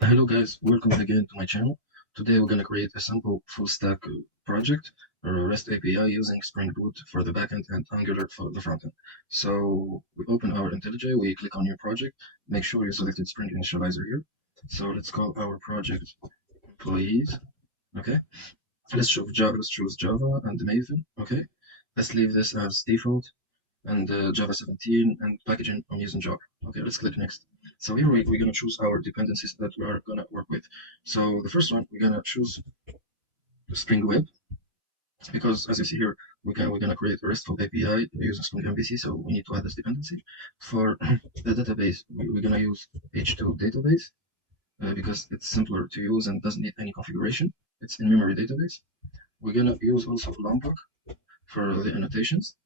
Hello guys, welcome again to my channel. Today we're going to create a simple full stack project, a REST API using Spring Boot for the backend and Angular for the frontend. So we open our IntelliJ, we click on new project, make sure you selected Spring Initializer here. So let's call our project employees. Okay, let's choose Java and Maven. Okay, let's leave this as default and Java 17 and packaging I'm using Java. Okay, let's click next. So here we're going to choose our dependencies that we are going to work with. So the first one, we're going to choose the Spring Web because as you see here, we're going to create a RESTful API using Spring MVC, so we need to add this dependency. For the database, we're going to use H2 database because it's simpler to use and doesn't need any configuration. It's in-memory database. We're going to use also Lombok for the annotations.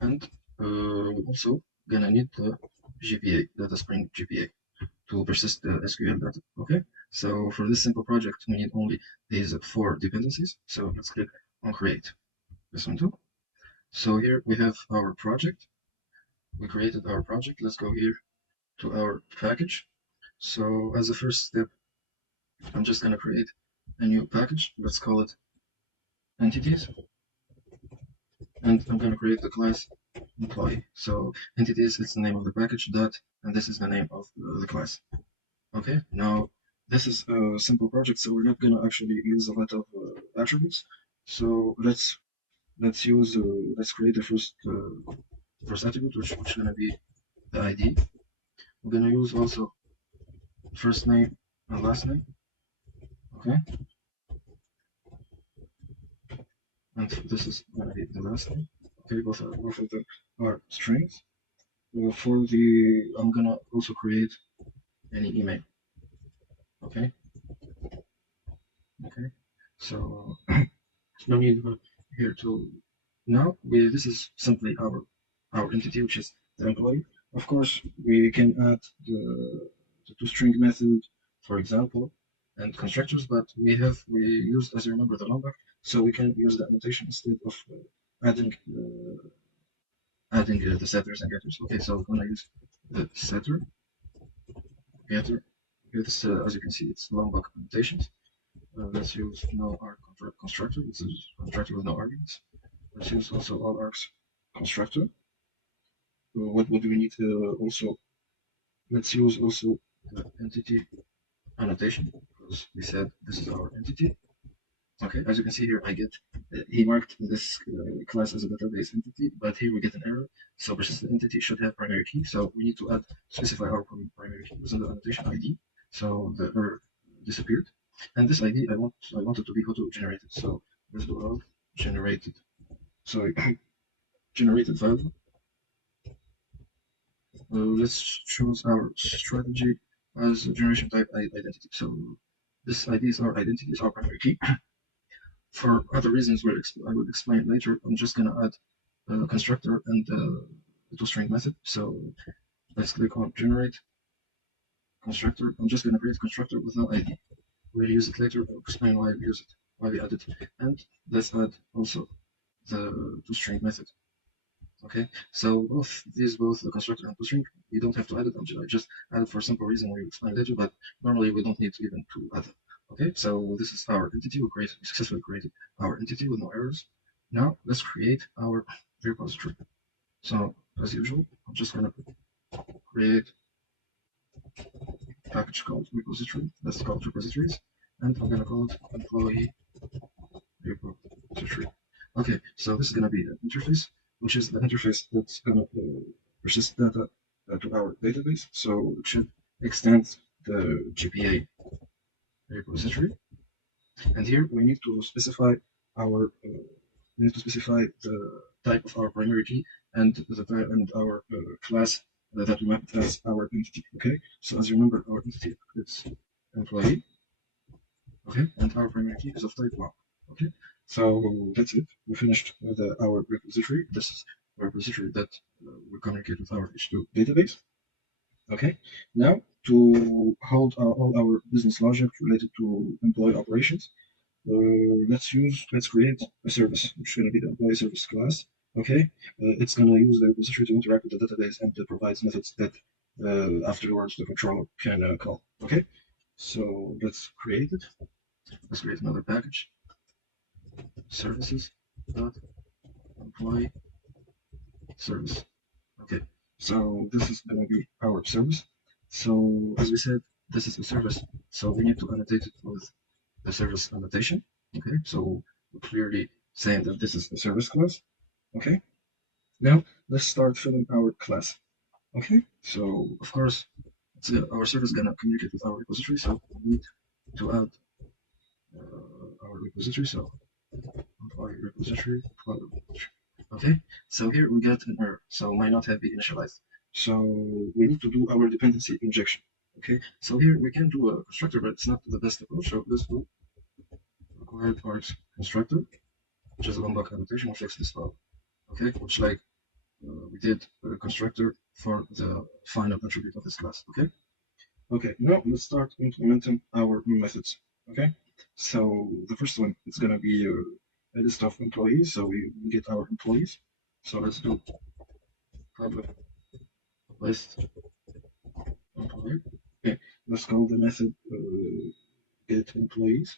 And we're also gonna need the GPA, Data Spring GPA, to persist the SQL data. Okay, so for this simple project, we need only these four dependencies. So let's click on create. This one too. So here we have our project. We created our project. Let's go here to our package. So as a first step, I'm just gonna create a new package. Let's call it entities, and I'm gonna create the class employee. So entities is the name of the package dot, and this is the name of the class. Okay, now this is a simple project, so we're not gonna actually use a lot of attributes. So let's create the first attribute, which is gonna be the ID. We're gonna use also first name and last name. Okay, and this is gonna be the last name. Okay, both of them are strings. For the I'm gonna also create any email. Okay, okay. So no need here to now this is simply our entity, which is the employee. Of course, we can add the toString method, for example, and constructors, but we use, as you remember, the number, so we can use the annotation instead of adding the setters and getters. Okay, so I'm gonna use the setter getter. It's as you can see, it's Lombok annotations. Let's use no arg constructor. This is constructor with no arguments. Let's use also all args constructor. What do we need also? Let's use also the entity annotation because we said this is our entity. Okay, as you can see here, I get he marked this class as a database entity, but here we get an error. So persistent entity should have primary key. So we need to add specify our primary key using the annotation ID. So the error disappeared, and this ID I wanted to be auto generated. So let's do auto generated. So generated value. Let's choose our strategy as a generation type identity. So this ID is our identity, is our primary key. For other reasons I will explain later, I'm just gonna add a constructor and the toString method. So let's click on generate constructor. I'm just gonna create a constructor with no ID. We'll use it later. I'll explain why we use it, why we add it. And let's add also the toString method. Okay, so both the constructor and toString, you don't have to add it. I just add it for a simple reason we will explain later, but normally we don't need to even to add it. Okay, so this is our entity. We successfully created our entity with no errors. Now let's create our repository. So as usual, I'm just gonna create a package called repository. That's called repositories, and I'm gonna call it employee repository. Okay, so this is gonna be the interface, which is the interface that's gonna persist data to our database. So it should extend the GPA repository, and here we need to specify the type of our primary key and our class that we mapped as our entity. Okay, so as you remember, our entity is employee. Okay, and our primary key is of type long. Okay, so that's it. We finished with our repository. This is a repository that will communicate with our H2 database. Okay, now to hold all our business logic related to employee operations, let's create a service, which is going to be the employee service class. Okay, it's going to use the repository to interact with the database and to provide methods that afterwards the controller can call. Okay, so let's create it. Let's create another package. Services dot employee service. Okay, so this is going to be our service. So as we said, this is a service, so we need to annotate it with the service annotation. Okay, so we're clearly saying that this is the service class. Okay, now let's start filling our class. Okay, so of course, our service is gonna communicate with our repository, so we need to add our repository. So employee repository. Okay, so here we get an error, so might not have been initialized. So we need to do our dependency injection. Okay, so here we can do a constructor, but it's not the best approach. So let's do required parts constructor, which is a lombok annotation, will fix this file. Okay, which like we did a constructor for the final attribute of this class. Okay. Okay, now let's start implementing our methods. Okay, so the first one is gonna be a list of employees. So we get our employees. So let's do public list employee. Okay, let's call the method get employees.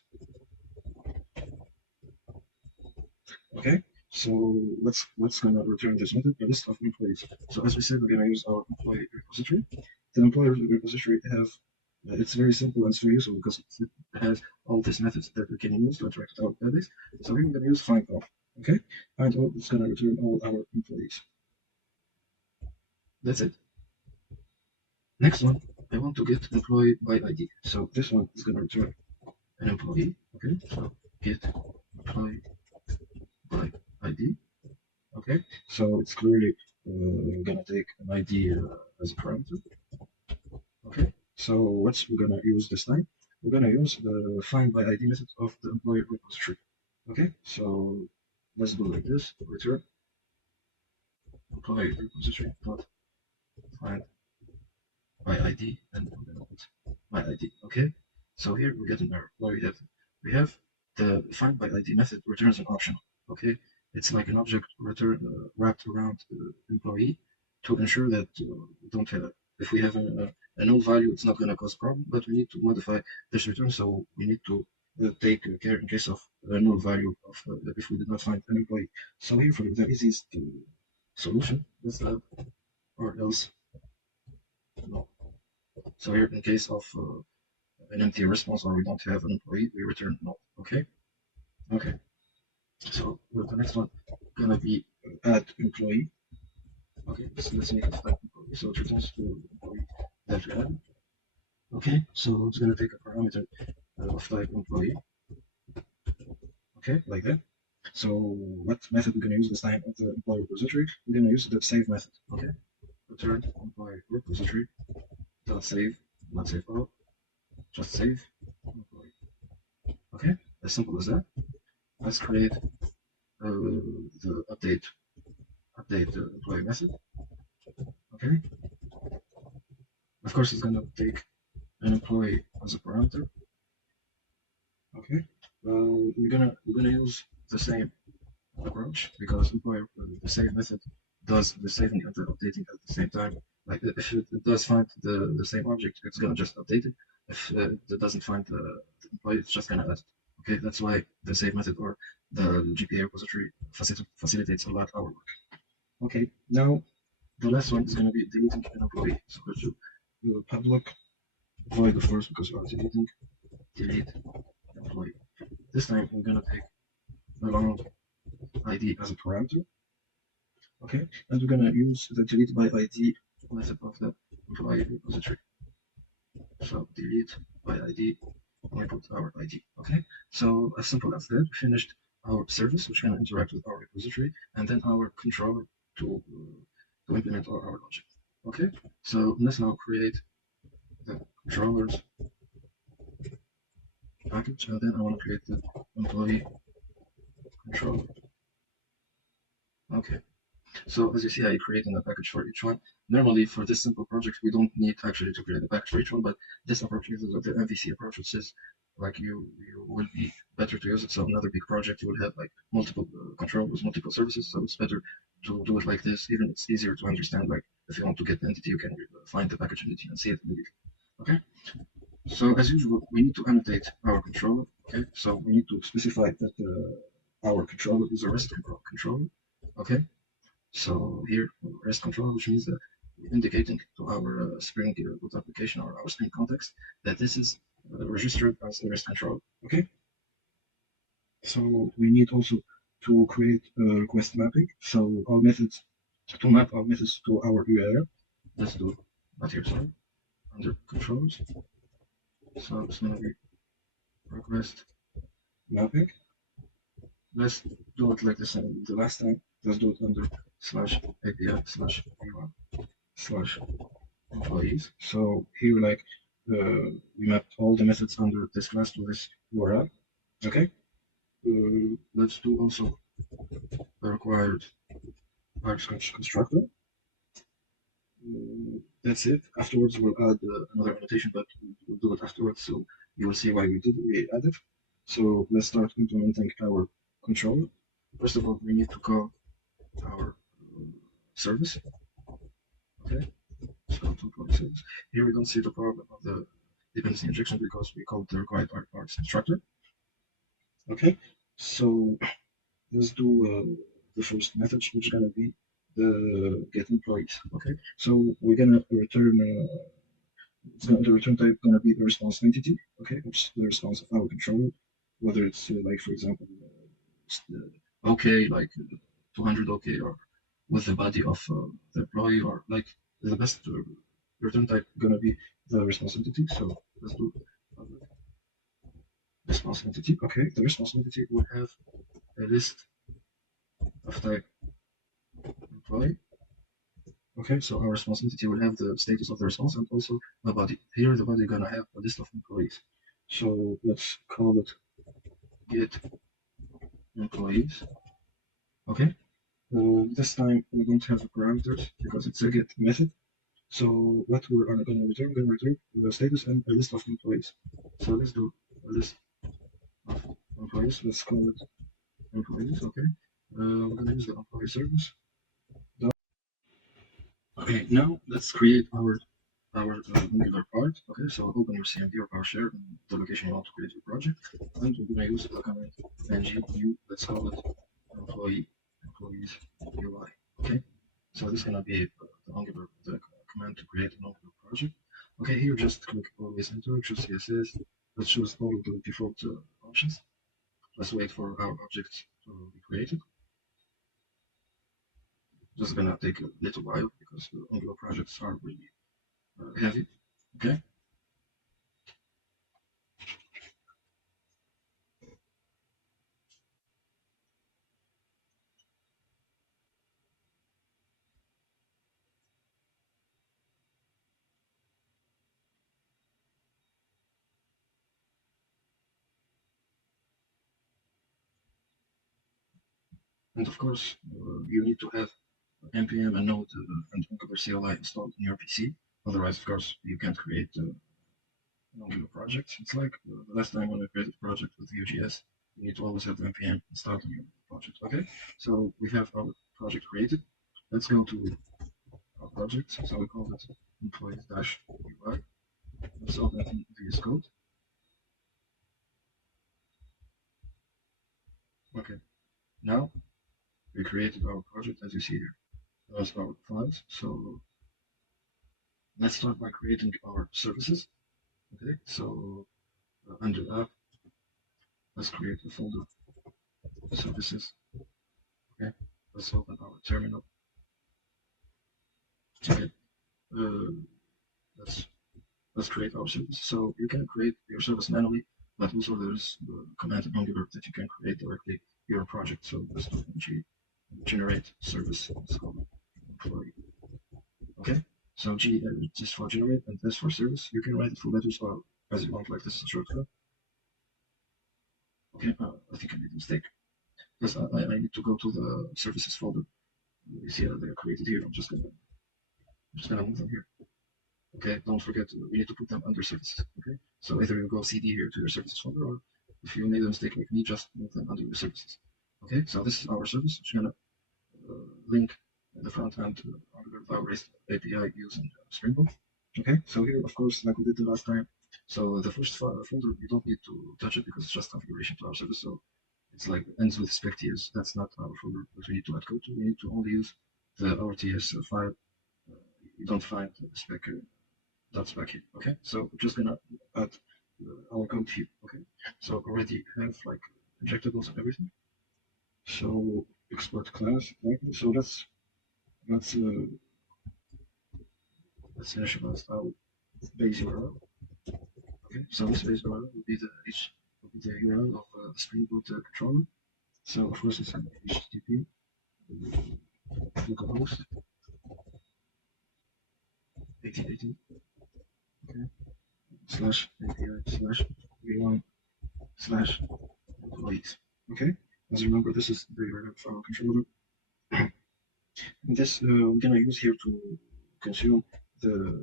Okay, so let's gonna return this method a list of employees. So as we said, we're gonna use our employee repository. The employee repository have it's very simple and it's very useful because it has all these methods that we can use to interact with our database. So we're gonna use find all. Okay, find all is gonna return all our employees. That's it. Next one, I want to get employee by ID. So this one is gonna return an employee. Okay, so get employee by ID. Okay, so it's clearly gonna take an ID as a parameter. Okay, so what we're gonna use this time? We're gonna use the find by ID method of the employee repository. Okay, so let's do like this: return employee repository dot find by ID, and I'm gonna put my ID. Okay, so here we get an error. What we have the find by ID method returns an option. Okay, it's like an object return wrapped around the employee to ensure that we don't have. If we have a null value, it's not going to cause problem, but we need to modify this return, so we need to take care in case of a null value of if we did not find an employee. So here for the easiest solution is or else no. So here in case of an empty response or we don't have an employee, we return null. Okay. Okay. So the next one gonna be add employee. Okay, so let's make it type employee. So it returns to employee that we add. Okay, so it's gonna take a parameter of type employee. Okay, like that. So what method we're gonna use this time of the employee repository? We're gonna use the save method. Okay, return employee repository dot save, not save all, just save employee. Okay, as simple as that. Let's create the update the employee method. Okay, of course it's gonna take an employee as a parameter. Okay, we're gonna use the same approach because employee the same method does the saving and the updating at the same time. Like if it does find the same object, it's gonna just update it. If it doesn't find the employee, it's just gonna add it. Okay, that's why the save method or the GPA repository facilitates a lot our work. Okay, now the last one is gonna be deleting an employee. So let's do public void of course because we are deleting delete employee. This time we're gonna take the long ID as a parameter. Okay, and we're gonna use the delete by ID method of the employee repository. So delete by ID, and we put our ID. Okay, so as simple as that, we finished our service, which can interact with our repository, and then our controller to implement our logic. Okay, so let's now create the controllers package, and then I want to create the employee controller. Okay, so as you see, I created a package for each one. Normally, for this simple project, we don't need actually to create a package for each one, but this approach uses the MVC approach, which is like you will be better to use it. So another big project, you will have like multiple controllers, multiple services. So it's better to do it like this. Even it's easier to understand. Like if you want to get the entity, you can find the package entity and see it immediately. Okay. So as usual, we need to annotate our controller. Okay. So we need to specify that our controller is a REST controller. Okay. So here, REST controller, which means that we're indicating to our Spring Boot application or our Spring context that this is registered as a REST controller. Okay. So we need also to create a request mapping. So our methods to map our methods to our URL. Let's do that here. Sorry, under controllers. So it's gonna be request mapping. Let's do it like this the last time. Let's do it under /API/UI/employees. So here, like, we mapped all the methods under this class to this URL. Okay. Let's do also the required Arch constructor. That's it. Afterwards, we'll add another annotation, but we'll do it afterwards, so you will see why we add it. So let's start implementing our controller. First of all, we need to call our service. Okay, so to call service. Here we don't see the problem of the dependency injection because we called the required parts constructor. Okay, so let's do the first method, which is gonna be the get employees. Okay, so we're gonna return. The return type gonna be the response entity. Okay, which the response of our controller, whether it's like for example, okay, like 200 okay, or with the body of the employee, or like the best return type gonna be the response entity. So let's do response entity. Okay, the response entity will have a list of type employee. Okay, so our response entity will have the status of the response and also the body. Here, the body gonna have a list of employees. So let's call it get employees. Okay. This time we don't have the parameters because it's a get method. So what we're going to return, we're going to return the status and a list of employees. So let's do a list of employees. Let's call it employees. Okay. We're going to use the employee service. Okay, now let's create our Angular part. Okay, so open your CMD or PowerShare in the location you want to create your project, and we're going to use the command ng let's call it employees UI. Okay, so this is going to be the Angular command to create an Angular project. Okay, here just click always enter, choose CSS. Let's choose all of the default options. Let's wait for our object to be created. This is gonna take a little while because the Angular projects are really heavy. Okay. And of course, you need to have npm and Node and Angular CLI installed in your PC. Otherwise, of course, you can't create an Angular project. It's like the last time when I created a project with Vue.js, you need to always have the npm installed in your project. Okay, so we have our project created. Let's go to our project. So we call it employees-UI. Install that in VS Code. Okay, now we created our project as you see here. There's our files. So let's start by creating our services. Okay, so under app, let's create a folder services. Okay, let's open our terminal. Okay, uh, let's let's create our service. So you can create your service manually, but also there's the command in Angular that you can create directly your project. So let's do generate service. Let's call it employee. Okay, so G just for generate and S for service. You can write it full letters or as you want, like this is a shortcut. Okay, I think I made a mistake because I need to go to the services folder. You see that they're created here. I'm just gonna move them here. Okay, don't forget we need to put them under services. Okay, so either you go CD here to your services folder, or if you made a mistake like me, just move them under your services. Okay, so this is our service. It's gonna link in the front end with our REST API using Spring Boot. Okay, so here, of course, like we did the last time, so the first folder, you don't need to touch it because it's just configuration to our service. So it's like ends with spec.ts. That's not our folder that we need to add code to. We need to only use the RTS file. You don't find the spec dot spec here. Okay, so we're just gonna add our code here. Okay, so already have like injectables and everything. So export class. Like, so let's finish about our base URL. Okay, so this base URL will be the URL of the Spring Boot controller. So of course it's an HTTP localhost 8080 okay slash API slash v1 slash employees. Okay, as you remember, this is the URL for our controller. And this we're gonna use here to consume the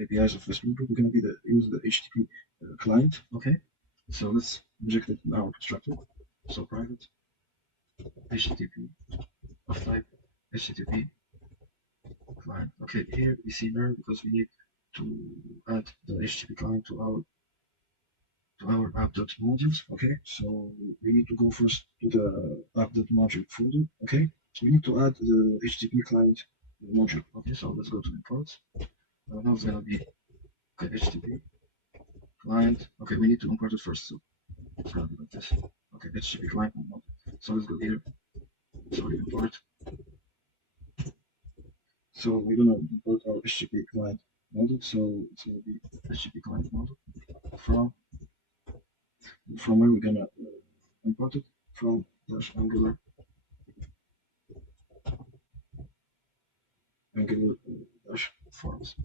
APIs of the Spring Boot. We're gonna use the HTTP client. Okay, so let's inject it in our constructor. So private HTTP of type HTTP client. Okay, here we see there because we need to add the HTTP client to our app.modules. Okay, so we need to go first to the app.module folder. Okay, so we need to add the HTTP client module. Okay, so let's go to imports. Now it's gonna be okay, HTTP client. Okay, we need to import it first, so it's gonna be like this. Okay, HTTP client module. So let's go here. Sorry, import. So we're gonna import our HTTP client model. So it's gonna be HTTP client model from where we're gonna import it from dash angular dash forms.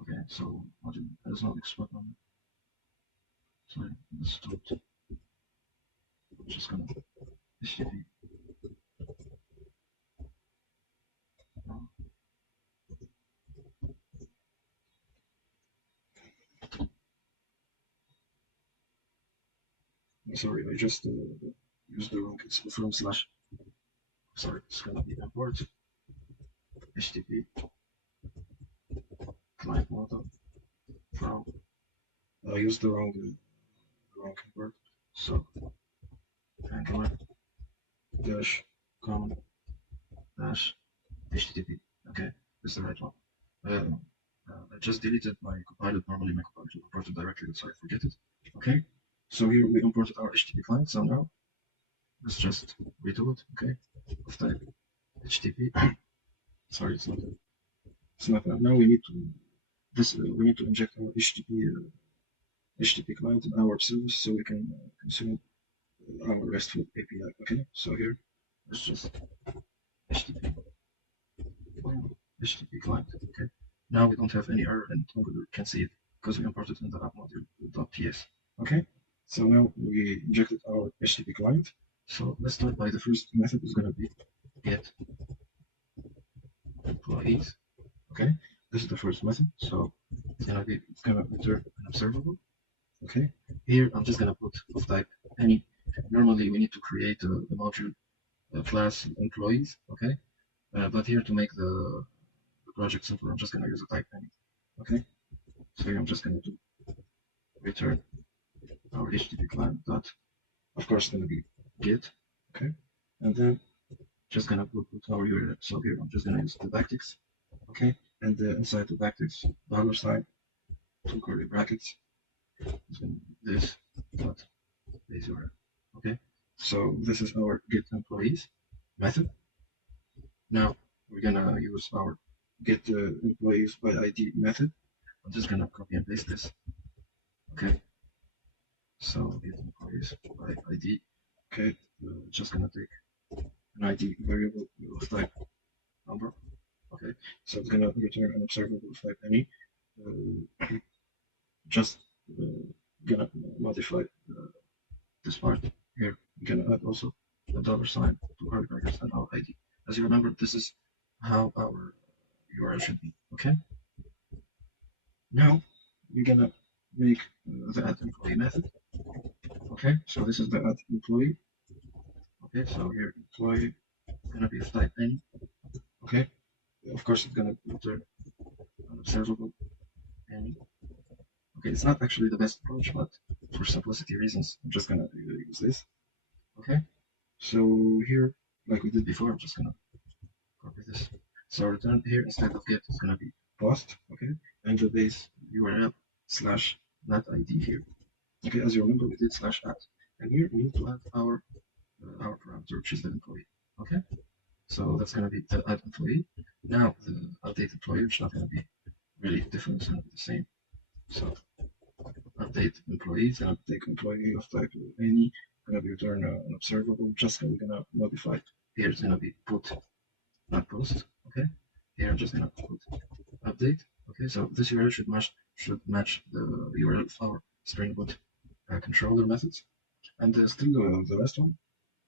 Okay, so module is not export on it. Sorry, let's do it. I'm just gonna HTTP. Sorry, I just used the wrong. It's from slash. Sorry, it's gonna be import HTTP client model from. I used the wrong keyword. So angular dash com dash HTTP. Okay, this is the right one. I just deleted my compiler. Normally my compiler will import it directly, so I forget it. Okay, so here we imported our HTTP client. So now let's just redo it. Okay, of type HTTP. Sorry, it's not. It's not. Now we need to we need to inject our HTTP client in our service so we can consume our RESTful API. Okay, so here let's just HTTP client. Okay, now we don't have any error and Angular can see it because we imported in the app module.ts. Okay, so now we injected our HTTP client. So let's start by the first method is going to be get employees. Okay, this is the first method. So it's gonna return an observable. Okay, here I'm just gonna put of type any. Normally we need to create a module class employees. Okay, but here to make the project simpler, I'm just gonna use a type any. Okay, so here I'm just gonna do return our HTTP client dot. Of course, gonna be get. Okay, and then just gonna put our URL. So here I'm just gonna use the backticks. Okay, and inside the backticks $, two curly brackets. It's gonna be this dot base URL. Okay, so this is our get employees method. Now we're gonna use our get employees by ID method. I'm just gonna copy and paste this. Okay, so get employees by ID. Okay, just gonna take an ID variable of type number. Okay, so it's gonna return an observable of type any. Just gonna modify this part here. We're gonna add also a $, to curly brackets and our ID. As you remember, this is how our URL should be. Okay. Now we're gonna make the add employee method. Okay, so this is the add employee. Okay, so here employee gonna be of type any. Okay, of course it's gonna return an observable any. Okay, it's not actually the best approach, but for simplicity reasons, I'm just gonna use this. Okay, so here, like we did before, I'm just gonna copy this. So return here instead of get is gonna be post. Okay, and the base URL slash that ID here. Okay, as you remember, we did slash add, and here we need to add our parameter, which is the employee. Okay, so that's gonna be the add employee. Now the update employee, which is not gonna be really different, it's gonna be the same. So update employees and update employee of type any, gonna be return an observable. Just we're gonna modify. Here it's gonna be put, not post. Okay, here I'm just gonna put update. Okay, so this URL should match the URL of our Spring Boot controller methods. And still the last one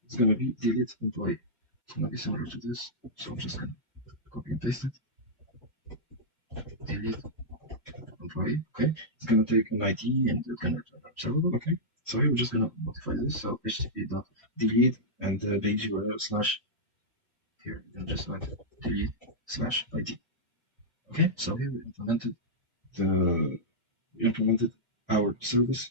is gonna be delete employee. It's gonna be similar to this. So I'm just gonna copy and paste it. Delete employee. Okay, it's gonna take an ID and it's gonna return an observable. Okay, so here we're just gonna modify this. So http.delete and page URL slash here we're gonna just add delete slash ID. Okay, so here we implemented our service.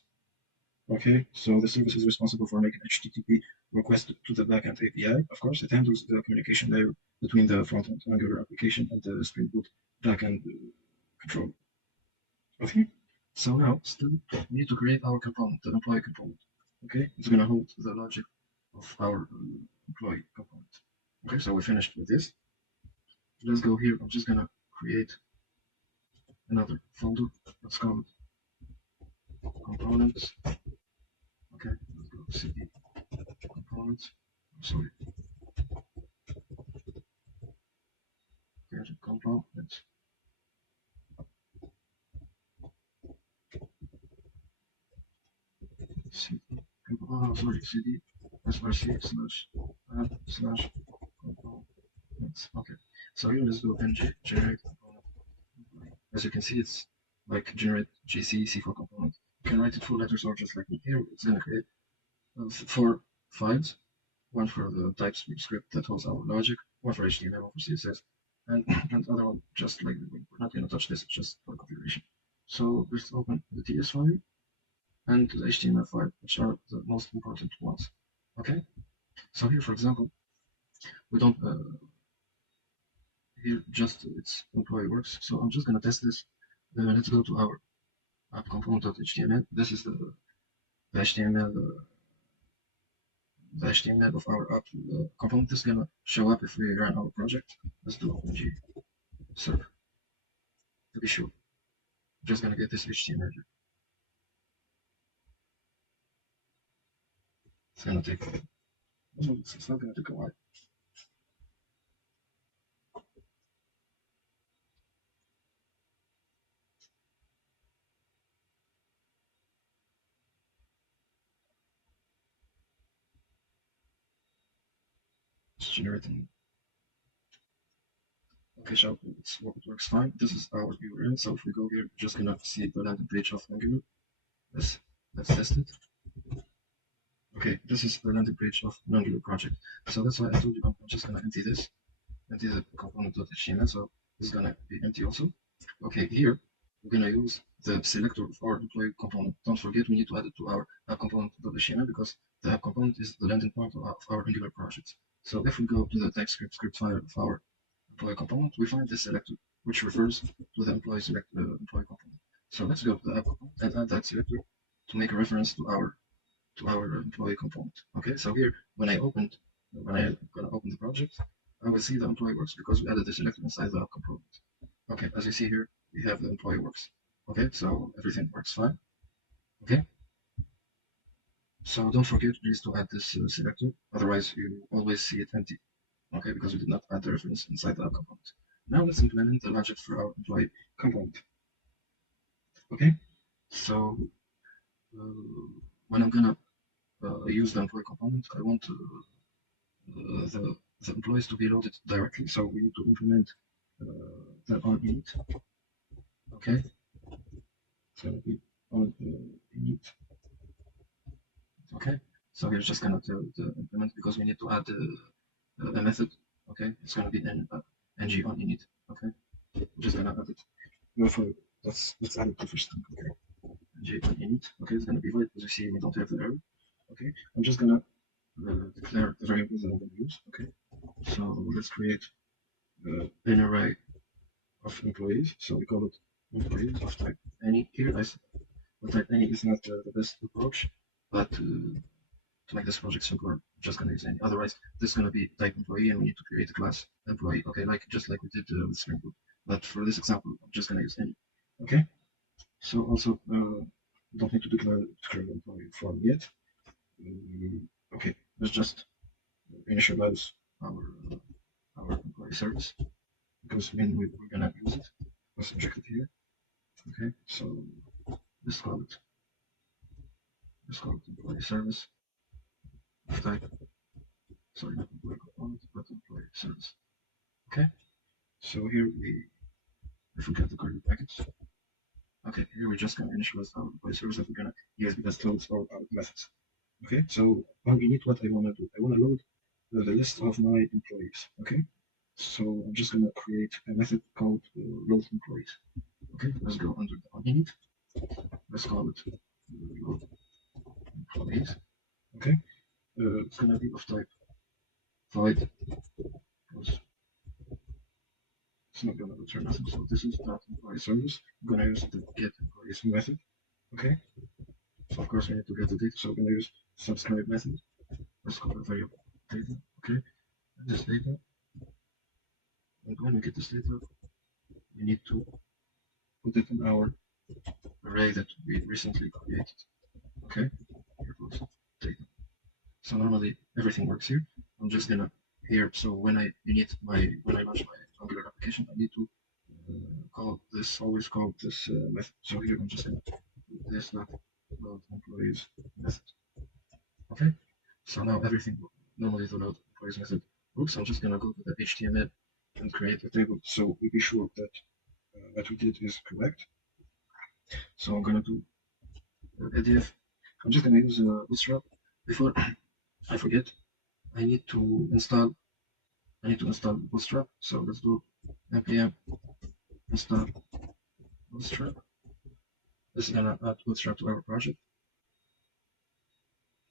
Okay, so the service is responsible for making HTTP request to the backend API. Of course, it handles the communication layer between the front-end Angular application and the Spring Boot backend controller. Okay, so now still we need to create our component, the employee component. Okay, it's gonna hold the logic of our employee component. Okay, so we're finished with this. Let's go here. I'm just gonna create another folder. Let's call it components. Okay, let's go cd components. Sorry, here's a component. cd sorry, cd src slash add slash components. Okay, so here let's do ng generate component. As you can see, it's like generate GC C4 component. You can write it full letters or just like me here. It's gonna create 4 files. One for the TypeScript script that holds our logic, one for HTML, one for CSS, and other one just like we're not gonna touch this, just for configuration. So let's open the TS file and the HTML file, which are the most important ones. Okay. So here, for example, we don't here just its employee works. So I'm just gonna test this. Let's go to our app component.html. This is the HTML the HTML of our app component is gonna show up if we run our project. Let's do OpenG serve to be sure. I'm just gonna get this HTML here. It's gonna take it's not gonna take a while. It's generating. Okay, so it works fine. This is our URL. So if we go here, we're just gonna see the landing page of Angular. Let's test it. Okay, this is the landing page of an Angular project. So that's why I told you I'm just gonna empty this, empty the component.html. So this is gonna be empty also. Okay, here we're gonna use the selector of our employee component. Don't forget we need to add it to our app component.html because the app component is the landing point of our Angular project. So if we go to the TypeScript script file of our employee component, we find this selector, which refers to the employee component. So let's go to the app component and add that selector to make a reference to our employee component. Okay, so here when I'm gonna open the project, I will see the employee works because we added the selector inside the app component. Okay, as you see here, we have the employee works. Okay, so everything works fine. Okay, so don't forget please to add this selector, otherwise you always see it empty. Okay, because we did not add the reference inside the app component. Now let's implement the logic for our employee component. Okay, so when I'm gonna use the employee component, I want the employees to be loaded directly. So we need to implement the on init. Okay, It's gonna be on init. Okay, so we're just gonna implement because we need to add a method. Okay, it's gonna be in ng on init. Okay, we're just gonna add it. Therefore, let's add it to first. Okay, ng on init. Okay, it's gonna be void because you see we don't have the error. Okay, I'm just gonna declare the variables that I'm gonna use. Okay, so let's create an array of employees. So we call it employees of type any. Here, the type any is not the best approach, but to make this project simpler, I'm just gonna use any. Otherwise, this is gonna be type employee, and we need to create a class employee. Okay, just like we did with Spring Boot. But for this example, I'm just gonna use any. Okay. So also, don't need to declare employee form yet. Okay, let's just initialize our employee service because when we're gonna use it, let's inject it here. Okay, so let's call it employee service of type. Sorry, not employee component, but employee service. Okay, so here we forget the curly brackets. Okay, here we're just gonna initialize our employee service that we're gonna use because those are our methods. Okay, so on init, what I wanna do, I wanna load the list of my employees. Okay, so I'm just gonna create a method called load employees. Okay, let's go under the on init. Let's call it load employees. Okay, it's gonna be of type void because it's not gonna return nothing. So this is that employee service. I'm gonna use the get employees method. Okay, so of course we need to get the data. So I'm gonna use subscribe method. Let's call it variable data. Okay, and this data. And when we get this data, we need to put it in our array that we recently created. Okay, here goes data. So normally everything works here. I'm just gonna here. So when I launch my Angular application, I need to always call this method. So here I'm just gonna do this not load employees method. Okay. So now everything normally the load employees method works. I'm just gonna go to the HTML and create a table so we be sure that what we did is correct. So I'm gonna do ADF. I'm just gonna use Bootstrap. Before I forget, I need to install Bootstrap. So let's do npm install Bootstrap. This is gonna add Bootstrap to our project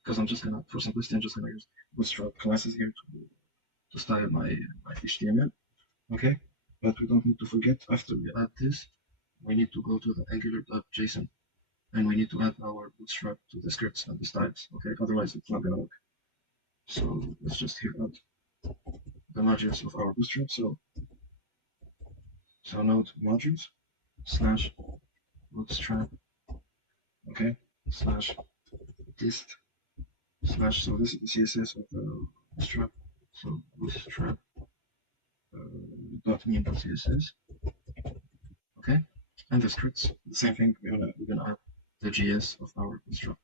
because I'm just gonna, for simplicity, I'm just gonna use Bootstrap classes here to style my HTML. Okay, but we don't need to forget after we add this, we need to go to the angular.json and we need to add our Bootstrap to the scripts and the styles. Okay, otherwise it's not gonna work. So let's just here add the modules of our Bootstrap. So node modules slash Bootstrap. Okay, slash dist slash. So this is the CSS of the Bootstrap. So Bootstrap .mean.css. Okay, and the scripts, the same thing. We're gonna add the JS of our Bootstrap.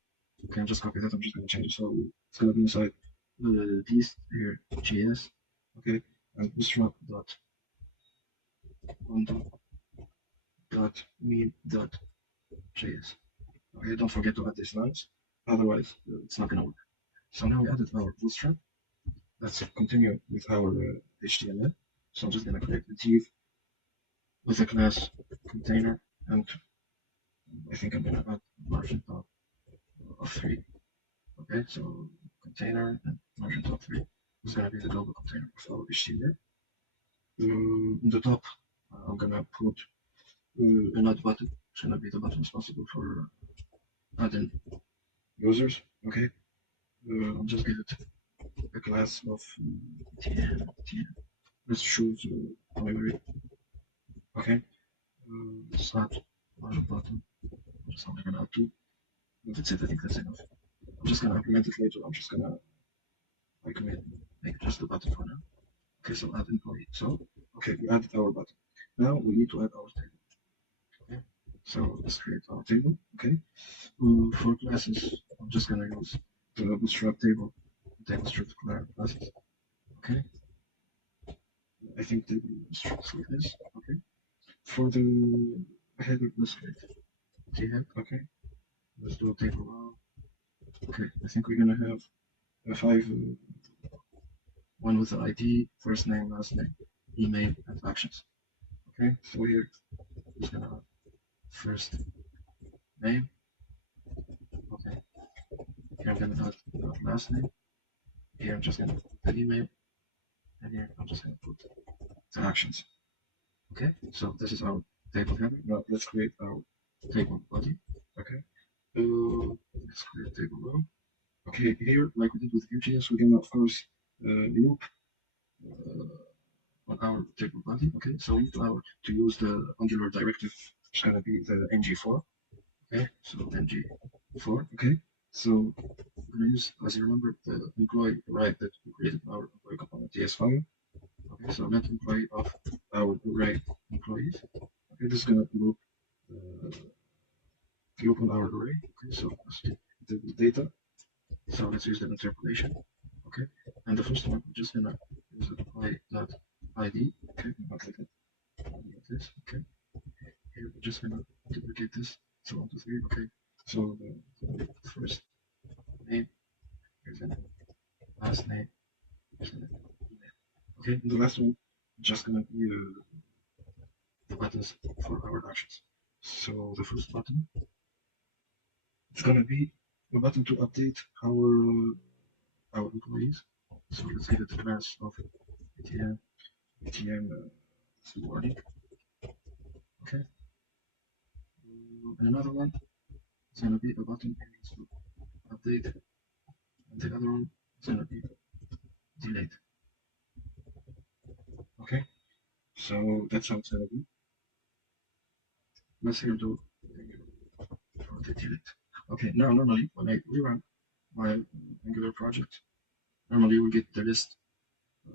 Okay, I'll just copy that. I'm just gonna change it so it's gonna be inside this here JS. Okay, and Bootstrap .mean.js. Okay, don't forget to add these lines, otherwise it's not gonna work. So now we added our Bootstrap. Let's continue with our HTML. So I'm just gonna create a div with a class container, and I think I'm gonna add margin top of 3. Okay, so container and margin top 3 is gonna be the global container of our HTML. In the top, I'm gonna put an add button. It's gonna be the button responsible for adding users. Okay, I'll just give it a class of TN. Let's choose primary. Okay, start margin button. I'm just only gonna add 2. That's it. I think that's enough. I'm just gonna implement it later. I'm just gonna make just the button for now. Okay, so add employee. So okay, we added our button. Now we need to add our table. Okay, so let's create our table. Okay, for classes, I'm just gonna use the Bootstrap table strict classes. Okay, I think table structs like this. Okay, for the header, let's create entity head. Okay, let's do a table row. Okay, I think we're gonna have a five, one with the ID, first name, last name, email, and actions. Okay, so here is gonna have first name. Okay, here I'm gonna add the last name. Here I'm just gonna put the email, and here I'm just gonna put the actions. Okay, so this is our table header. Now let's create our table body. Okay, let's create table row. Okay, here, like we did with Vue.js, we're gonna of course loop on our table body. Okay, so we need to use the Angular directive, which is gonna be the ng4. Okay, so ng4. Okay, so we're gonna use, as you remember, the employee array that we created in our employee component TS file. Okay, so let employee of our array employees. Okay, this is gonna loop on our array. Okay, so let's do the data. So let's use the interpolation. Okay, and the first one we're just gonna use the employee.id. Okay, not like that. Like this. Okay, here we're just gonna duplicate this. So 1, 2, 3. Okay, so the first name, here's the last name, here's the email. Okay, and the last one just gonna be the buttons for our actions. So the first button, it's gonna be a button to update our employees. So let's say that the class of ATM warning. Okay. And another one is gonna be a button to update, and the other one is gonna be delete. Okay. So that's how it's gonna be. Let's here do for the delete. Okay. Now normally when I rerun my Angular project, normally we get the list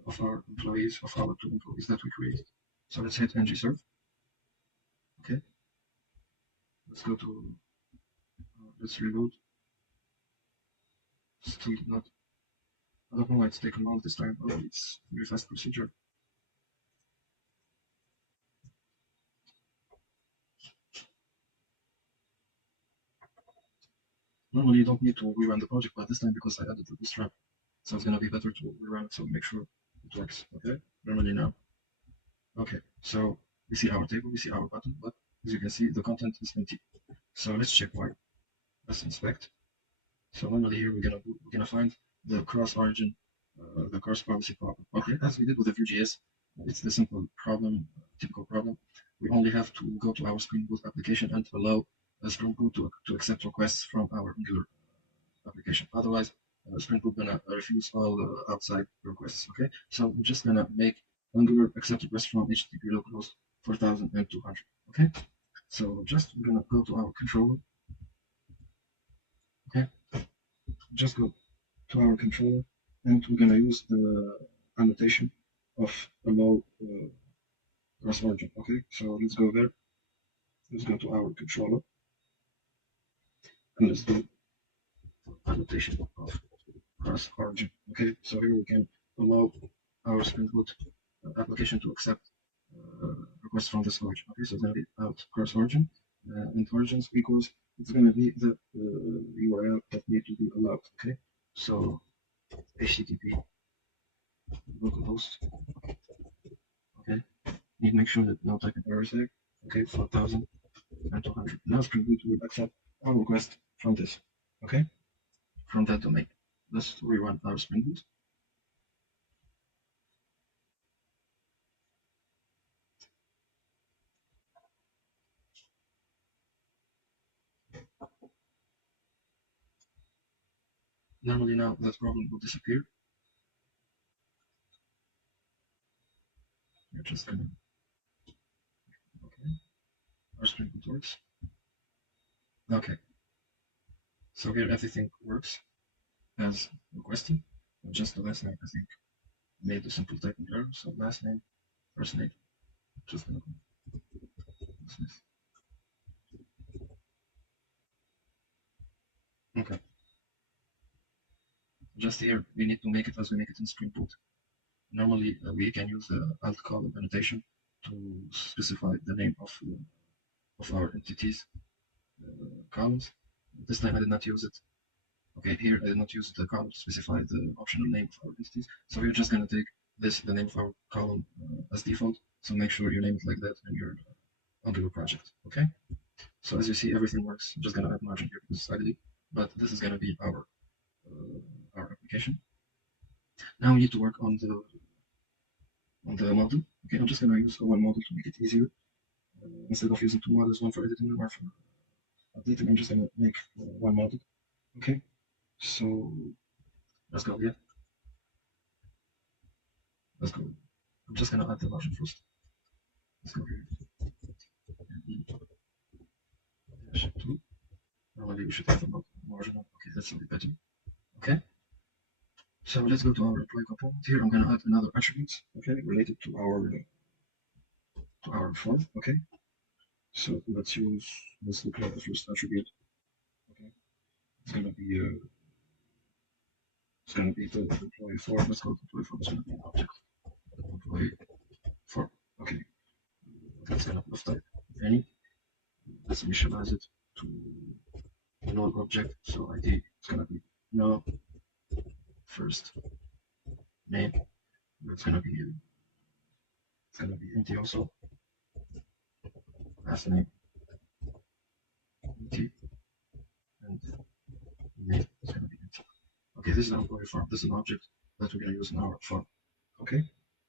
of our employees, of our 2 employees that we created. So let's hit ng-serve. Okay. Let's go to, let's reload. Still not, I don't know why it's taking long this time. Oh, it's very fast procedure. Normally you don't need to rerun the project, but this time because I added the bootstrap, so it's gonna be better to rerun it, so make sure it works. Okay, normally now. Okay, so we see our table, we see our button, but as you can see, the content is empty. So let's check why. Let's inspect. So normally here we're gonna find the cross origin, the cross policy problem. Okay, as we did with the Vue.js, it's the simple problem, typical problem. We only have to go to our Spring Boot application and allow Spring Boot to accept requests from our Angular application. Otherwise, Spring Boot gonna refuse all outside requests. Okay, so we're just gonna make Angular accept requests from HTTP localhost 4200. Okay, so just we're gonna go to our controller. Okay, just go to our controller, and we're gonna use the annotation of allow cross origin. Okay, so let's go there. Let's go to our controller, and let's do annotation of cross origin. Okay, so here we can allow our Spring Boot application to accept requests from this origin. Okay, so it's going to be out cross origin, and origins equals, it's going to be the URL that need to be allowed. Okay, so HTTP localhost. Okay, need to make sure that no type of error tag. Okay, 4200. Now Spring Boot will accept our request from this. Okay, from that domain. Let's rerun our Spring Boot. Normally now that problem will disappear. You're just gonna, okay, our Spring Boot works. Okay, so here everything works as requested. Just the last name, I think, made a simple typing error. So last name, first name, just gonna go. Okay, just here we need to make it as we make it in Spring Boot. Normally we can use the alt column annotation to specify the name of our entities. columns. This time I did not use it. Okay, here I did not use the column to specify the optional name of our entities. So we're just going to take this, the name of our column as default. So make sure you name it like that when you're under your project. Okay. So as you see, everything works. I'm just going to add margin here because it's ugly, but this is going to be our application. Now we need to work on the model. Okay, I'm just going to use one model to make it easier. Instead of using two models, one for editing and one for updating, I'm just going to make one model. Okay, so let's go again. Let's go. I'm just going to add the margin first. Let's go here. -2. Normally we should have a marginal. Okay, that's a bit better. Okay. So let's go to our apply component. Here I'm going to add another attribute, okay, related to our form. Okay. So let's look at the first attribute. Okay. It's going to be the employee form. Let's go to employee form. It's going to be an object. Employee form. Okay. That's going to be of type any. Let's initialize it to null object. So ID is going to be null first name. It's going to be empty also. Last name empty, and name is going to be empty. Okay, this is an employee form. This is an object that we're going to use in our form. Okay,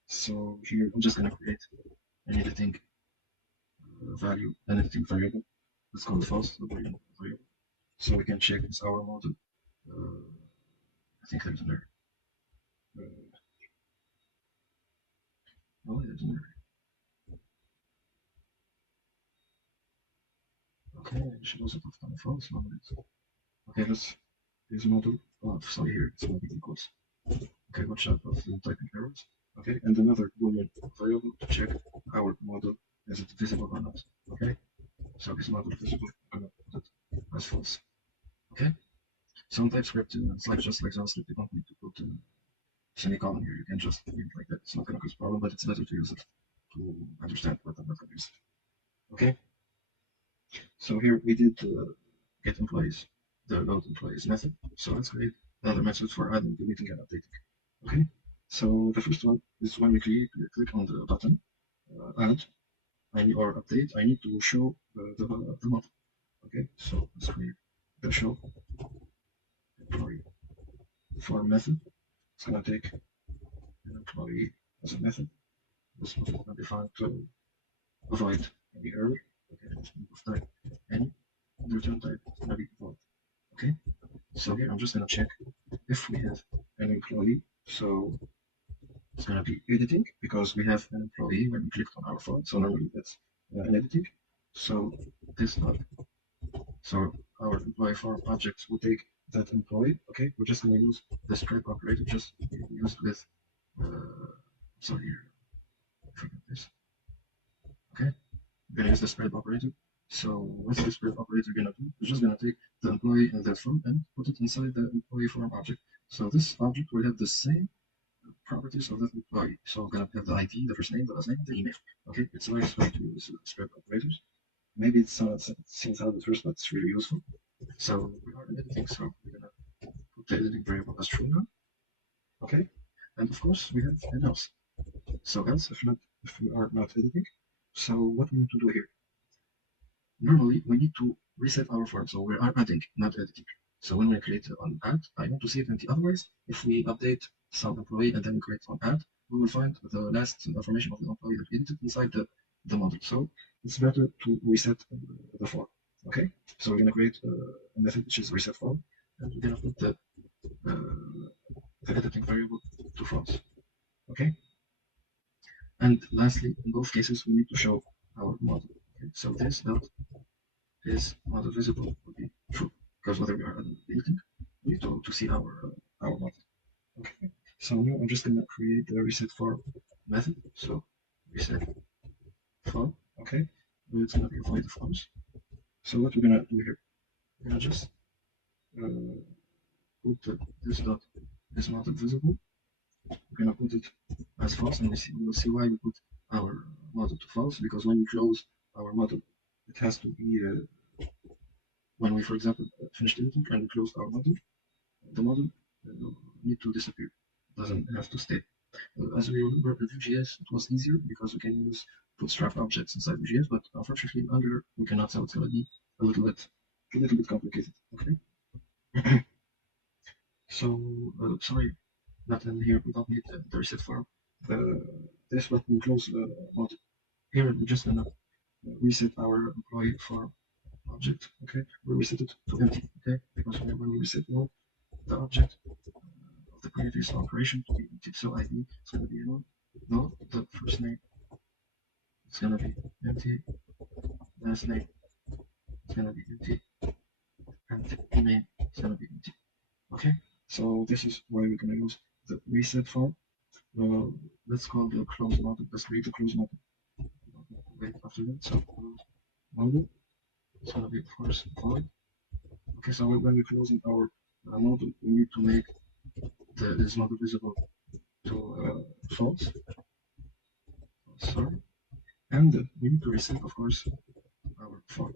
so here I'm just going to create an editing value, an editing variable. Let's call it false, the variable. So we can check it's our model. I think there's an error. No, there's an error. Okay, I should also put down false. Okay, let's use model. Oh, sorry, here it's going to be equals. Okay, watch out of the typing errors. Okay, and another boolean variable to check our model is it visible or not. Okay, so is model visible? I'm gonna put it as false. Okay, some TypeScript it's like just like JavaScript. You don't need to put semicolon here. You can just leave it like that. It's not gonna cause a problem, but it's better to use it to understand what I'm not gonna use it. Okay, so here we did get employees, the load employees method. So let's create another method for adding, deleting, and updating. Okay, so the first one is when we click on the button add or update, I need to show the model. Okay, so let's create the show employee form method. It's gonna take an employee as a method. This method is gonna be defined to avoid any error. Okay, let's move type any, and the return type is gonna be void. Okay, so here I'm just gonna check if we have an employee. So it's going to be editing because we have an employee when we clicked on our phone. So normally that's an editing. So this not. So our employee form object will take that employee. Okay, we're just going to use the spread operator just used with. Sorry, forget this. Okay, we're going to use the spread operator. So what's the spread operator going to do? It's just going to take the employee in that form and put it inside the employee form object. So this object will have the same properties of that employee. So I'm gonna have the ID, the first name, the last name, the email. Okay, it's a nice way to use spread operators. Maybe it seems out at first, but it's really useful. So we are editing, so we're gonna put the editing variable as true now. Okay, and of course we have an else. So else if we are not editing. So what we need to do here? Normally we need to reset our form, so we are adding, not editing. So when we create an add, I want to see it empty. Otherwise, if we update some employee and then we create an add, we will find the last information of the employee that we edited inside the model. So it's better to reset the form. Okay, so we're gonna create a method which is reset form, and we're gonna put the editing variable to false. Okay, and lastly, in both cases, we need to show our model. Okay, so this dot is model visible will be true because whether we are editing, we need to see our model. Okay, so now I'm just gonna create the reset form method. So reset form. Okay, it's gonna be void of course. So what we're gonna do here? We're gonna just put this dot is not visible. We're gonna put it as false, and we'll see why we put our model to false because when we close our model, it has to be when we, for example, finish editing and we close our model, the model need to disappear. It doesn't have to stay. As we remember in Vue.js, it was easier because we can use bootstrap objects inside Vue.js, but unfortunately in Angular we cannot, so it's gonna be a little bit complicated. Okay. So sorry, not in here. We don't need the reset form. This what we close model. Here we're just gonna reset our employee form object. Okay, we reset it to empty. Okay, because when we reset mode, the object of the previous operation to be empty. So ID is gonna be no, the first name it's gonna be empty, last name it's gonna be empty, and email is gonna be empty. Okay, so this is why we're gonna use the reset form. Let's call the close model. Let's create a close model. Wait after that. So close model. It's gonna be first void. Okay, so when we're closing our model, we need to make this model visible to false. Sorry, and we need to reset, of course, our form.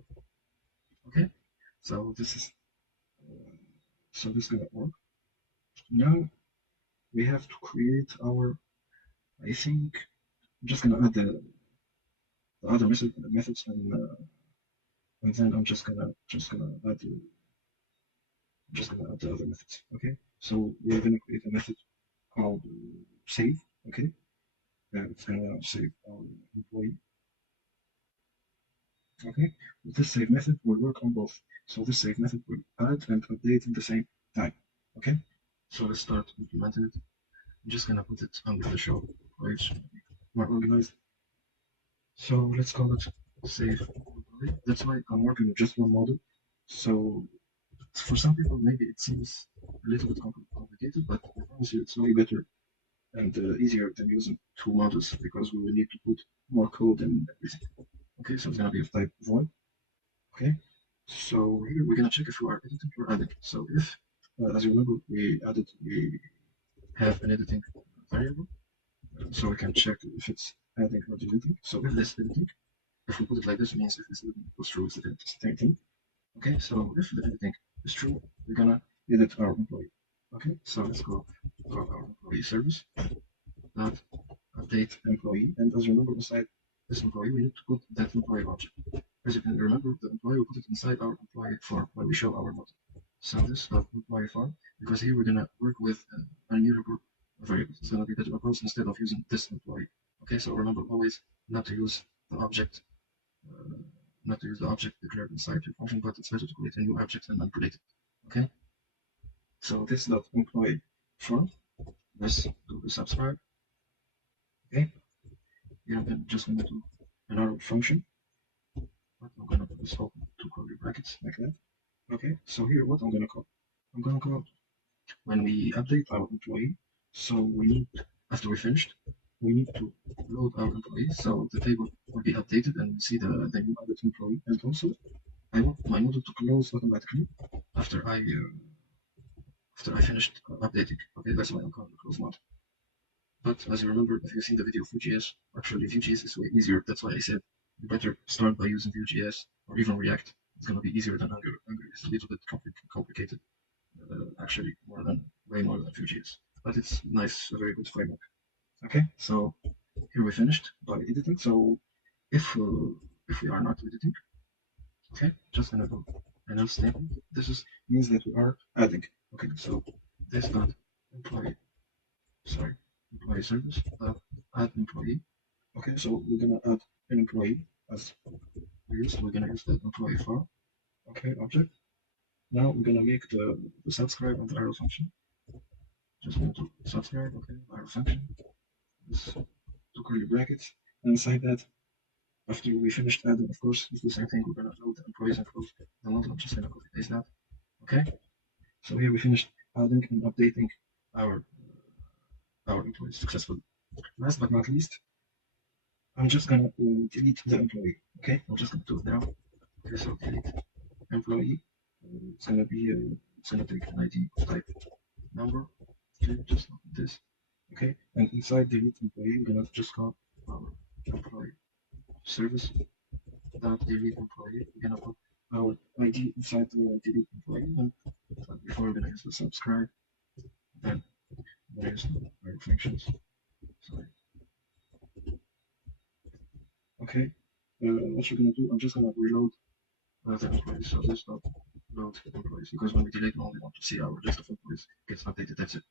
Okay, so this is gonna work. Now we have to create our. I think I'm just gonna add the other methods and then I'm just gonna add the other methods. Okay, so we're gonna create a method called save. Okay, it's gonna save our employee. Okay, this save method will work on both. So this save method will add and update at the same time. Okay, so let's start implementing it. I'm just gonna put it under the show, right? More organized. So let's call it save employee. That's why I'm working with just one model. So for some people, maybe it seems a little bit complicated, but I promise you it's way better and easier than using two models because we will need to put more code and everything. Okay, so it's gonna be of type void. Okay, so here we're gonna check if we are editing or adding. So if, as you remember, we have an editing variable, so we can check if it's adding or deleting. So if this editing, if we put it like this, means if this editing goes through, it's the same thing. Okay, so if the editing is true, we're gonna edit our employee. Okay, so let's go to our employee service. Now update employee, and as you remember inside this employee, we need to put that employee object. As you can remember, the employee will put it inside our employee form when we show our model. So this employee form, because here we're gonna work with a immutable variable. It's gonna be better approach instead of using this employee. Okay, so remember always not to use the object declared inside your function, but it's better to create a new object and manipulate it. Okay, so this dot employee form. Let's do the subscribe. Okay, here I'm just gonna do another function. But I'm gonna put this open two curly brackets like that. Okay, so here what I'm gonna call when we update our employee. So we need, after we finished, we need to load our employee so the table will be updated and we see the new added employee. And also, I want my model to close automatically after I finished updating. Okay, that's why I'm calling close model. But as you remember, if you've seen the video of Vue.js, actually Vue.js is way easier. That's why I said you better start by using Vue.js or even React. It's going to be easier than Angular. Angular is a little bit complicated, actually way more than Vue.js. But it's nice, a very good framework. Okay, so here we finished by editing. So if we are not editing, okay, just gonna do another statement. This means that we are adding. Okay, so this dot employee, sorry, employee service add employee. Okay, so we're gonna add an employee as we're gonna use the employee form. Okay, object. Now we're gonna make the subscribe and the arrow function. Just going to subscribe. Okay, arrow function. This two curly brackets. And inside that, after we finished adding, of course, it's the same thing. We're gonna load the employees and close the model. I'm just gonna copy paste that. Okay. So here we finished adding and updating our employees successfully. Last but not least, I'm just gonna delete the employee. Okay, I'm just gonna do it now. Okay, so delete employee. It's gonna take an ID of type number. Okay, just like this. Okay, and inside delete employee, we're gonna just call our employee service dot delete employee. We're gonna put our ID inside the delete employee. And before we're gonna use the subscribe, then we're gonna use the our functions. Sorry. Okay. What you're gonna do? I'm just gonna reload the employees. So this dot load employees because when we delete, we only want to see our list of employees gets updated. That's it.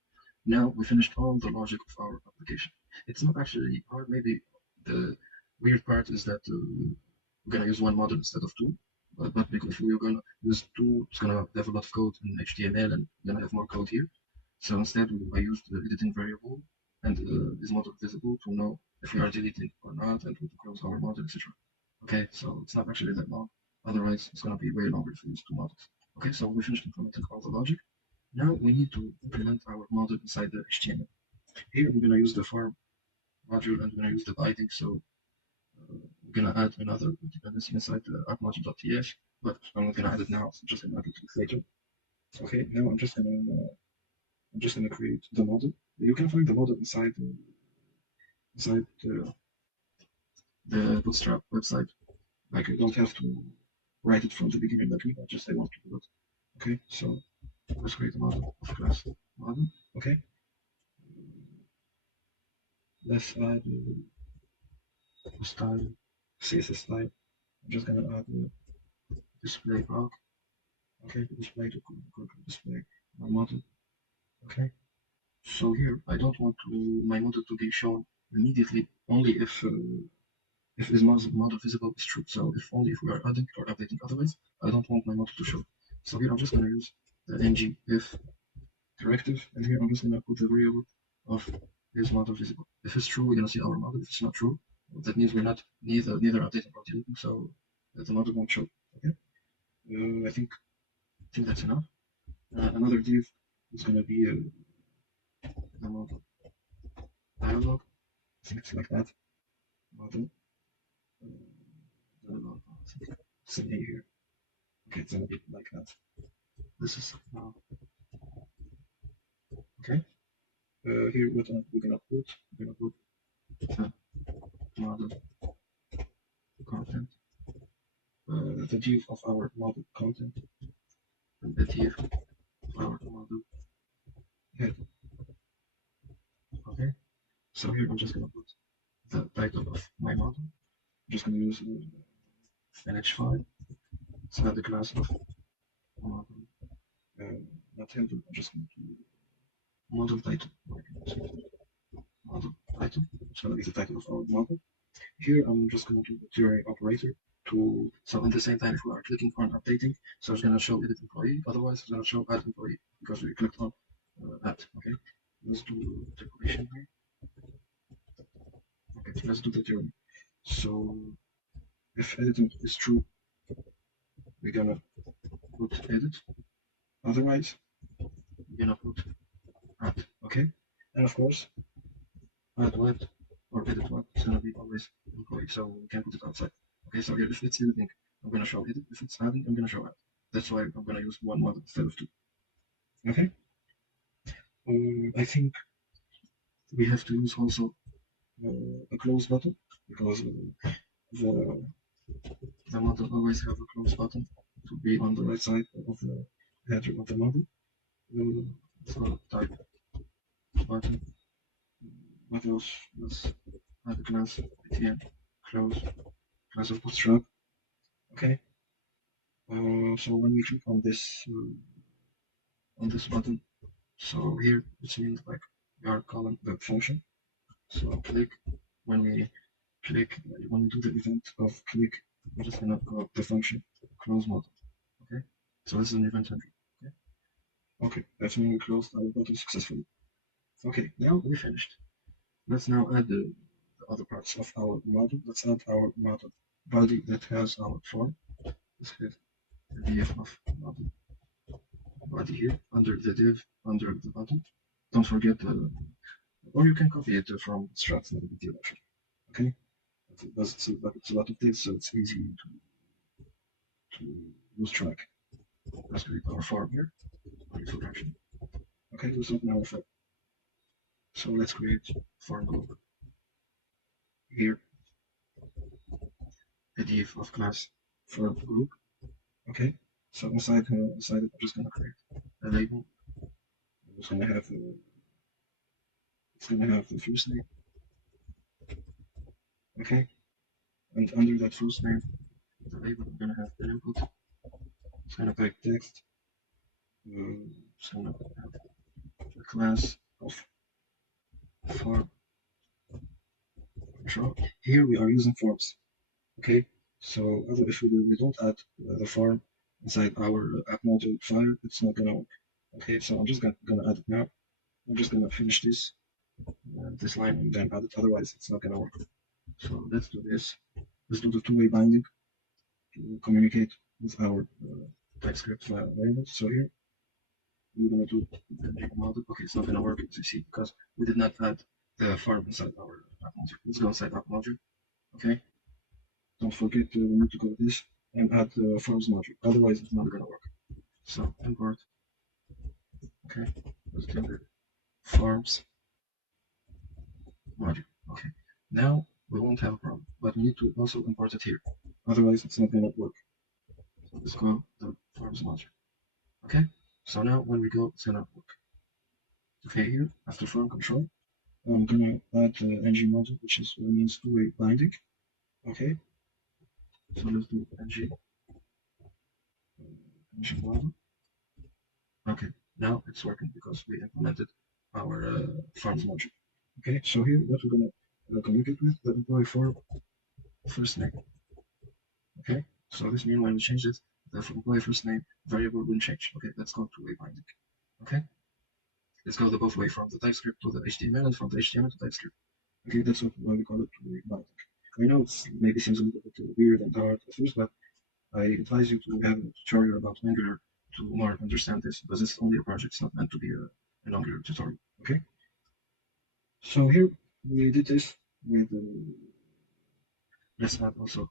Now we finished all the logic of our application. It's not actually hard. Maybe the weird part is that we're gonna use one model instead of two. But because we're gonna use two, it's gonna have a lot of code in HTML and gonna have more code here. So instead, I used the editing variable and is model visible to know if we are deleting or not and to close our model, etc. Okay, so it's not actually that long. Otherwise, it's gonna be way longer if we use two models. Okay, so we finished implementing all the logic. Now we need to implement our model inside the HTML. Here we're going to use the form module and we're going to use the binding. So we're going to add another dependency inside the app module.ts, but I'm not going to add it now. So I'm just going to add it later. Okay, now I'm just going to create the model. You can find the model inside the Bootstrap website. Like you don't have to write it from the beginning like me. Just I want to do it. Okay, so let's create a model of class model. Okay, let's add style, CSS style. I'm just gonna add the display block. Okay, display to display my model. Okay, so here I don't want my model to be shown immediately only if this model visible is true. So if only if we are adding or updating. Otherwise, I don't want my model to show. So here I'm just gonna use the ng if directive, and here I'm just gonna put the variable of is model visible. If it's true, we're gonna see our model. If it's not true, that means we're not neither updating or deleting, so the model won't show. Okay, I think that's enough. Another div is gonna be the model dialog. I think it's like that. Model dialog. It's an A here. Okay, it's gonna be like that. This is now. Okay. Here we're gonna put the model content. The div of our model content and the div of our model head. Okay, so here I'm just gonna put the title of my model. I'm just gonna use an h5. So add the class of model, not header. I'm just going to model title. Model title. It's gonna be the title of our model. Here I'm just gonna do the query operator to, so at the same time if we are clicking on updating, so it's gonna show edit employee, otherwise it's gonna show add employee because we clicked on add. Okay, let's do decoration here. Okay, let's do the query. So if editing is true, we're gonna put edit, otherwise we're gonna put add. Okay, and of course add what or edit what is gonna be always employee, so we can put it outside. Okay, so here if it's editing, I'm gonna show edit. If it's adding, I'm gonna show add. That's why I'm gonna use one model instead of two. Okay. I think we have to use also a close button because the model always have a close button to be on the right side of the header of the model. So type button. What else? Let's add a class btn close class of bootstrap. Okay. So when we click on this button, so here it means like we are calling the function. So click when we do the event of click, we're just gonna call the function close model. Okay. So this is an event handler. Okay. Okay. That's when we closed our button successfully. Okay. Now we finished. Let's now add the other parts of our model. Let's add our model body that has our form. Let's hit the div of model body here under the div under the button. Don't forget or you can copy it from Struts, not a big deal actually. Okay, it's a lot of divs, so it's easy to lose track. Let's create our form here. Okay, let's open our form. So let's create form group here. The div of class form group. Okay, so inside it, I'm just gonna create a label. It's gonna have the first name. Okay, and under that first name, the label, I'm gonna have an input. It's gonna type text. It's gonna have a class of form control. Here we are using forms. Okay, so if we don't add the form inside our app module file, it's not gonna work. Okay, so I'm just gonna add it now. I'm just gonna finish this line and then add it. Otherwise, it's not gonna work. So let's do this. Let's do the two-way binding to communicate with our TypeScript file variables. So here we're gonna do the model. Okay, it's not gonna work as you see because we did not add the form inside our app module. Let's go inside app module. Okay, don't forget we need to go this and add the forms module. Otherwise, it's not gonna work. So import. Okay, let's do the forms module. Okay, now we won't have a problem, but we need to also import it here. Otherwise, it's not gonna work. So let's go the forms module. Okay, so now when we go, it's gonna work. Okay, here after form control, I'm gonna add the ng module, which means two-way binding. Okay, so let's do ng module. Okay, now it's working because we implemented our forms module. Okay, so here what we're gonna communicate with the employee form first name. Okay, so this means when we change it, the employee first name variable will change. Okay, let's go two-way binding. Okay, let's go the both way from the TypeScript to the HTML and from the HTML to TypeScript. Okay, that's why we call it two-way binding. I know it maybe seems a little bit weird and hard at first, but I advise you to have a tutorial about Angular to more understand this, because it's only a project, it's not meant to be an Angular tutorial. Okay, so here we did this with let's add also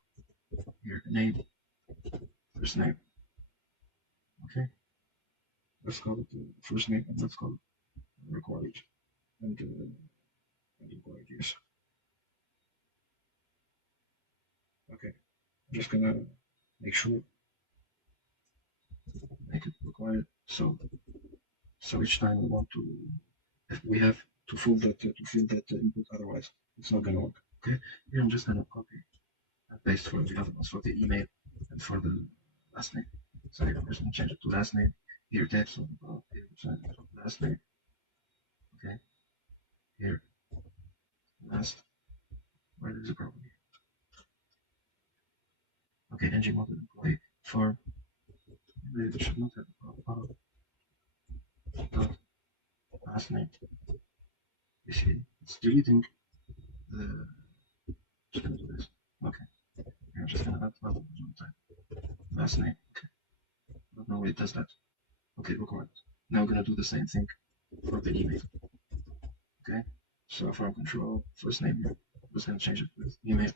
here name, first name. Okay, let's call it first name and let's call it required and required use. Okay, I'm just gonna make sure make it required. So each time we want to, if we have to fill that input, otherwise it's not gonna work. Okay, here I'm just gonna copy and paste for the other ones, for the email and for the last name. So here I'm just gonna change it to last name. Here text on here last name. Okay, here last. Where is the problem? Okay, ng model employee form. Maybe it should not have dot last name. You see, it's deleting the. Just gonna do this. Okay, I'm just gonna add level time. Last name. Okay, but no, it does that. Okay, required. Now we're gonna do the same thing for the email. Okay, so from control, first name here, I'm just gonna change it with email,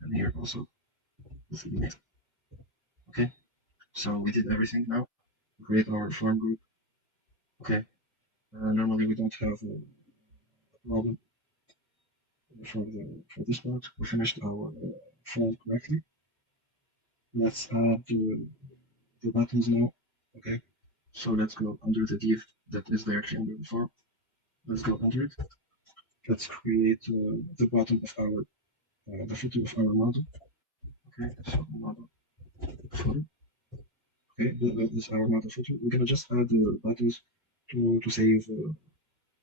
and here also with email. Okay, so we did everything now. We create our form group. Okay, normally we don't have a problem for this part. We finished our form correctly. Let's add the buttons now. Okay, so let's go under the div that is directly under the form. Let's go under it. Let's create the bottom of our the footer of our model. Okay, so model footer. Okay, that is our model footer. We're gonna just add the buttons to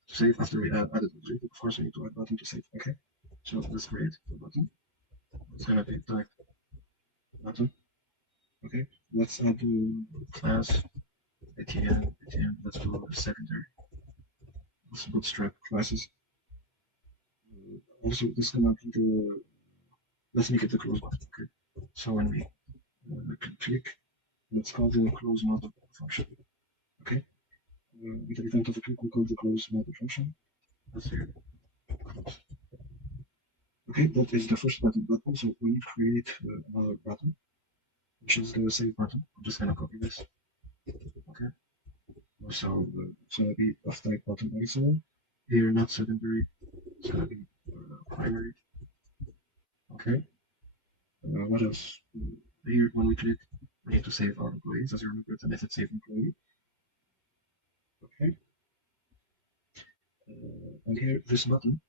save after we added the objective. Of course, we need to add button to save. Okay, so let's create the button. It's gonna be type button. Okay, let's add the class ATM. Let's do a secondary. Let's bootstrap classes. Also, this is gonna be the. Let's make it the close button. Okay, so when we click, let's call the close model function. Okay, with the event of a click, we call the close model function. Let's see. Close. Okay, that is the first button, but also we need to create another button, which is the save button. I'm just gonna copy this. Okay, so it's gonna be of type button also. Here, not secondary, it's gonna be primary. Okay, what else? Here, when we click, We need to save our employees. As you remember, the method save employee. Okay. And here, this button,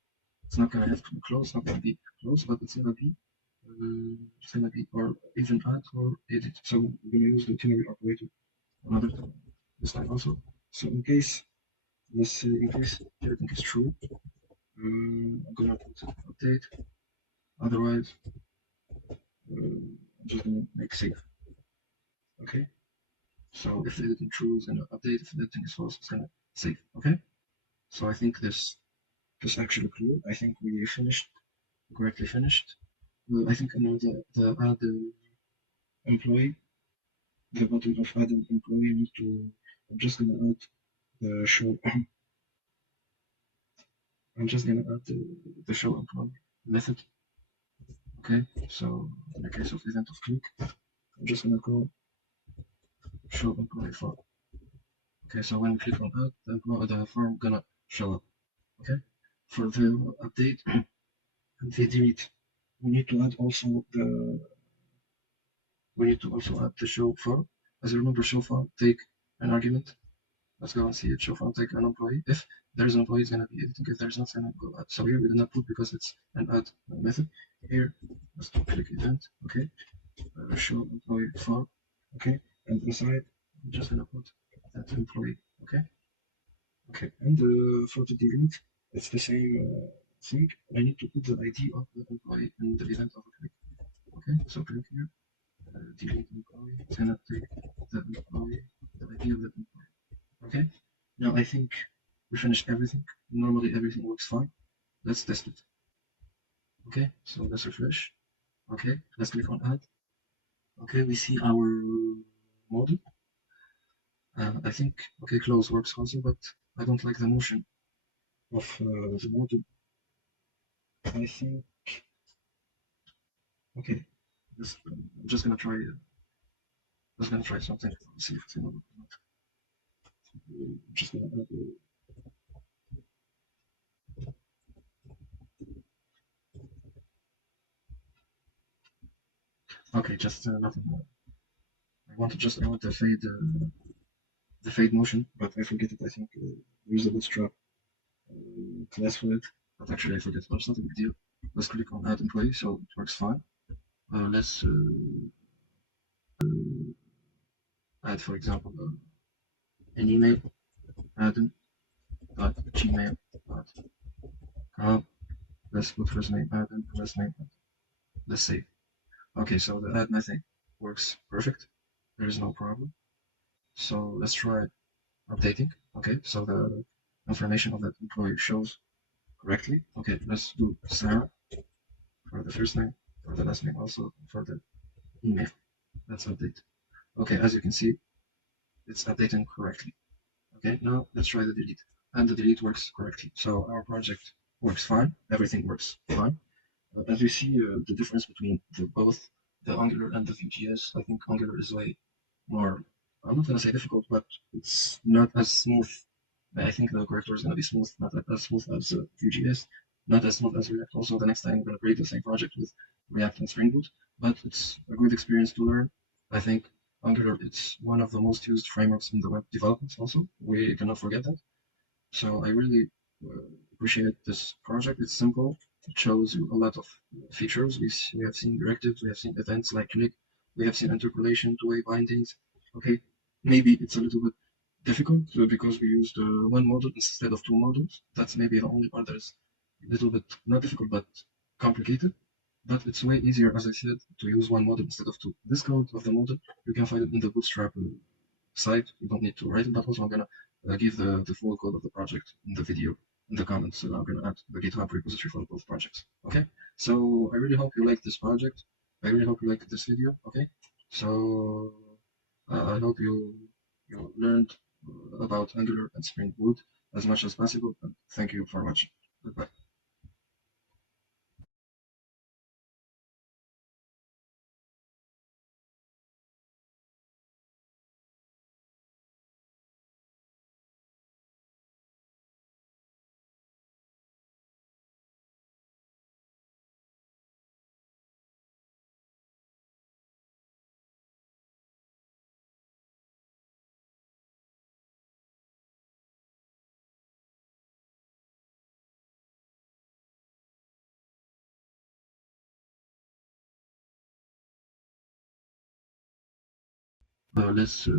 it's not gonna have to be closed, not gonna be closed, but it's gonna be or even add or edit. So we're gonna use the ternary operator another time this time also. So in case, let's say in case everything is true, I'm gonna put update. Otherwise, I'm just gonna make save. Okay. So if editing true, it's gonna update. If editing is false, it's gonna save. Okay. So I think this actually clear. I think we finished correctly finished. I think the add employee, the button of add an employee need to. I'm just gonna add the show. I'm just gonna add the show employee method. Okay. So in the case of event of click, I'm just gonna call show employee form. Okay. So when we click on add, the form gonna show up. Okay. For the update and the delete, we need to add also the show form. As you remember, show form take an argument. Let's go and see it. Show form take an employee. If there's an employee, it's gonna be editing. If there's not, it's gonna go add. So here we did not put because it's an add method. Here, let's click event. Okay, show employee form. Okay, and inside, I'm just gonna put that employee. Okay, okay, and for the delete, it's the same thing. I need to put the ID of the employee in the event of a click. Okay, so click here. Delete employee. It's gonna take the employee, the ID of the employee. Okay. Now I think we finished everything. Normally everything works fine. Let's test it. Okay. So let's refresh. Okay. Let's click on add. Okay. We see our model. I think okay close works also, but I don't like the motion of the model. I think okay. I'm just gonna try. Just gonna try something. See if it's gonna work or not. Just gonna add. Okay, just nothing more. I want the fade motion, but I forget it. I think there's a bootstrap class for it, but actually I forget. But it's not a big deal. Let's click on add employee, so it works fine. Let's add, for example, an email, adam.gmail.com. Let's put first name Adam, last name. Let's save. Okay, so the add method works perfect. There is no problem. So let's try updating. Okay, so the information of that employee shows correctly. Okay, let's do Sarah for the first name, for the last name also, for the email. Let's update. Okay, as you can see, it's updating correctly. Okay, now let's try the delete. And the delete works correctly. So our project works fine. Everything works fine. As you see, the difference between both the Angular and the Vue.js, I think Angular is way more, I'm not going to say difficult, but it's not as smooth. I think the corrector is going to be smooth, not as smooth as Vue.js, not as smooth as React. Also, the next time I'm going to create the same project with React and Spring Boot, but it's a good experience to learn. I think Angular it's one of the most used frameworks in the web development. Also, we cannot forget that. So I really appreciate this project. It's simple. It shows you a lot of features. We have seen directives. We have seen events like click. We have seen interpolation, two-way bindings. Okay, maybe it's a little bit difficult because we used one model instead of two models. That's maybe the only part that is a little bit not difficult but complicated. But it's way easier, as I said, to use one model instead of two. This code of the model you can find it in the Bootstrap site. You don't need to write it, but also I'm gonna give the full code of the project in the video in the comments. So I'm gonna add the GitHub repository for both projects. Okay. So I really hope you like this project. I really hope you like this video. Okay. So I hope you learned about Angular and Spring Boot as much as possible. And thank you for watching. Goodbye. let's